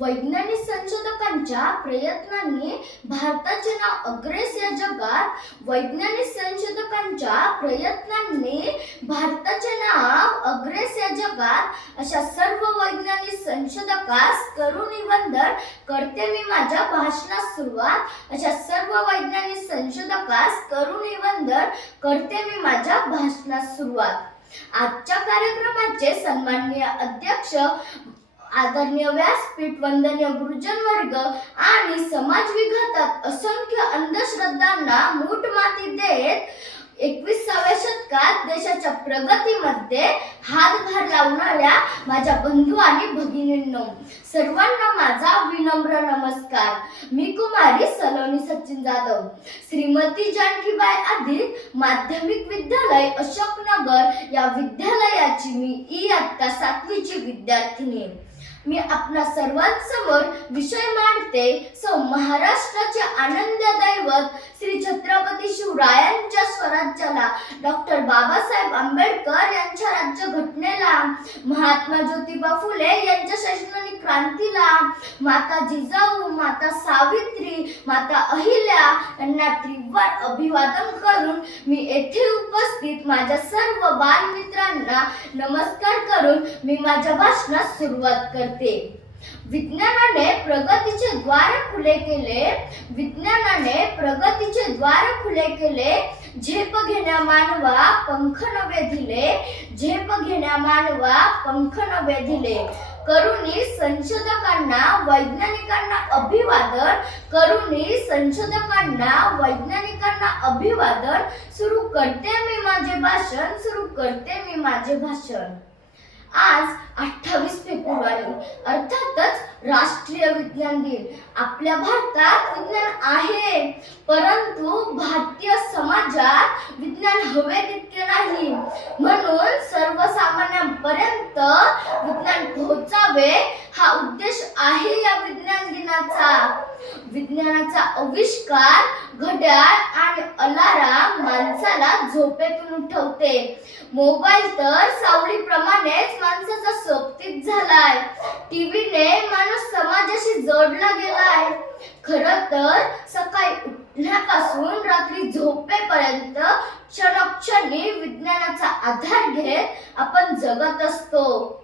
वैज्ञानिक संशोधकांच्या प्रयत्नांनी भारताचे नाव अग्रेस या जगात वैज्ञानिक संशोधकांच्या प्रयत्नांनी भारताचे नाव अग्रेस या जगात अशा सर्व वैज्ञानिक संशोधकास करू निबंधन करते मी माझ्या भाषणास सुरुवात. अशा सर्व वैज्ञानिक संशोधकास करू निबंधन करते मी माझ्या भाषणास सुरुवात. आजच्या कार्यक्रमाचे सन्माननीय अध्यक्ष आदरणीय व्यासपीठ वंदनीय गुरुजन वर्ग आणि समाज विघातात असंख्य अंधश्रद्धांना मूठ माती देत एकविसाव्या शतकात देशाच्या प्रगतीमध्ये हातभार लावणाऱ्या माझ्या बंधू आणि भगिनींनो सर्वांना माझा विनम्र नमस्कार मी कुमारी सलोनी सचिन जाधव श्रीमती जानकीबाई आधी माध्यमिक विद्यालय अशोकनगर या विद्यालयाची मी इयत्ता सातवीची विद्यार्थिनी आहे. मी आपल्या सर्वांसमोर विषय मांडते सो महाराष्ट्राचे आनंद दैवत श्री छत्रपती शिवरायांच्या स्वराज्याला. डॉक्टर बाबासाहेब आंबेडकर यांच्या राज्य घटनेला महात्मा ज्योतिबा फुले यांच्या शैक्षणिक क्रांतीला माता जिजाऊ माता सावित्री माता अहिल्या यांना त्रिवार अभिवादन करून मी येथे उपस्थित माझ्या सर्व बालमित्रांना नमस्कार करून मी माझ्या भाषणास सुरुवात करते. विज्ञानाने प्रगतीचे द्वार खुले केले. विज्ञानाने प्रगतीचे द्वार खुले केले. झेप घेण्या मानवा पंख नवे दिले. झेप घेण्या मानवा पंख नवे दिले. करुणी संशोधकांना वैज्ञानिकांना अभिवादन. करुणी संशोधकांना वैज्ञानिकांना अभिवादन. सुरू करते मी माझे भाषण सुरू करते मी माझे भाषण. आज अठ्ठावीस फेब्रुवारी अर्थातच राष्ट्रीय विज्ञान दिन. आपल्या भारतात विज्ञान आहे परंतु भारतीय समाजात विज्ञान हवे तितके नाही. म्हणून सर्वसामान्यांपर्यंत विज्ञान पोहोचावे हा उद्देश आहे या विज्ञान दिनाचा. विज्ञानाचा आविष्कार घड्याळ आणि अलाराम माणसाला झोपेतून उठवते. मोबाईल तर सावळीप्रमाणेच माणसाचा सोबतीच झालाय. टीव्हीने माणूस समाजाशी जोडला गेलाय खर तर सकाळी उठल्यापासून रात्री झोपेपर्यंत क्षणक्षणी विज्ञानाचा आधार घेत आपण जगत असतो.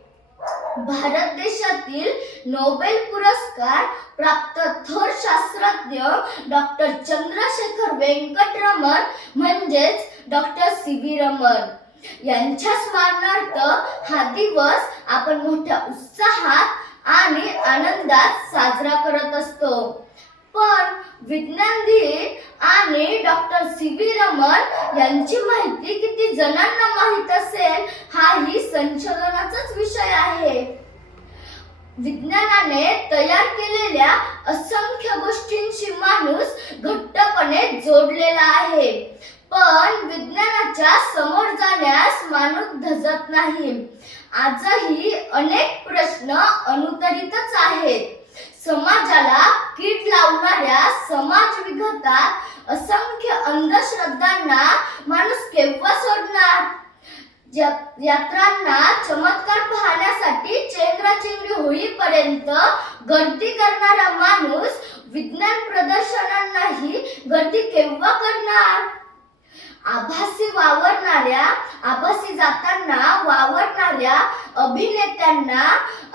भारत देशातील नोबेल पुरस्कार प्राप्त थोर शास्त्रज्ञ डॉक्टर चंद्रशेखर वेंकटरमण म्हणजेच डॉक्टर सी व्ही रमण. यांच्या स्मरणार्थ हा दिवस आपण मोठ्या उत्साहात आणि आनंदात साजरा करत असतो. पण विज्ञान दिन आणि डॉक्टर सी व्ही रमन यांची माहिती किती जणांना माहीत असेल हाही संशोधनाचाच विषय आहे. विज्ञानाने तयार केलेल्या असंख्य गोष्टींशी माणूस घट्टपणे जोडलेला आहे. पण विज्ञानाच्या समोर जाण्यास माणूस धजत नाही. आजही अनेक प्रश्न अनुत्तरितच आहेत. समाजाला कीड लावणाऱ्या समाज विघातात असंख्य अंधश्रद्धांना माणूस केव्हा सोडणार? यात्रांना चमत्कार पाहण्यासाठी चेंगराचेंगरी होईपर्यंत गर्दी करणारा माणूस विज्ञान प्रदर्शनांनाही गर्दी केव्हा करणार? आभासी वावरणाऱ्या आभासी जाताना वावरणाऱ्या अभिनेत्यांना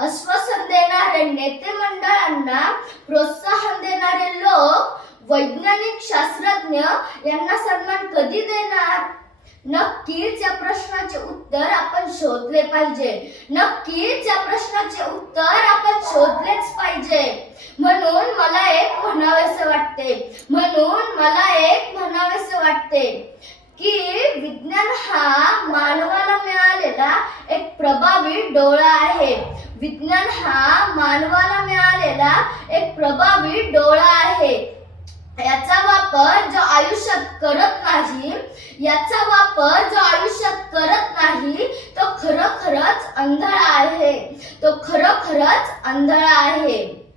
आश्वासन देणारे नेते मंडळांना प्रोत्साहन देणारे लोक वैज्ञानिक शास्त्रज्ञ यांना सन्मान कधी देणार? नक्कीच या प्रश्नाचे उत्तर आपण शोधले पाहिजे. नक्कीच या प्रश्नाचे उत्तर आपण शोधलेच पाहिजे. म्हणून मला एक म्हणावेसे वाटते म्हणून मला एक म्हणावेसे वाटते की विज्ञान हा मानवाला मिळालेला एक प्रभावी डोळा आहे विज्ञान हा मानवाला मिळालेला एक प्रभावी डोळा आहे. याचा वापर जो आयुष्यात करत नाही याचा वापर जो आयुष्यात करत नाही तो खरोखरच अंधळा आहे. तो खरोखरच अंधळा आहे.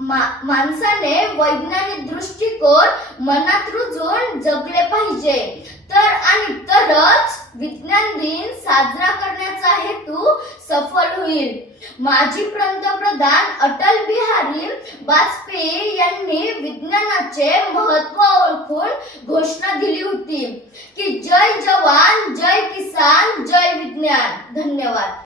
मा- माणसाने वैज्ञानिक दृष्टिकोन मनात रुजून जगले पाहिजे. तर आणि तरच विज्ञान दिन साजरा करण्याचा हेतू सफल होईल. माजी पंतप्रधान अटल बिहारी वाजपेयी यांनी विज्ञानाचे महत्त्व ओळखून घोषणा दिली होती की जय जवान जय किसान जय विज्ञान. धन्यवाद.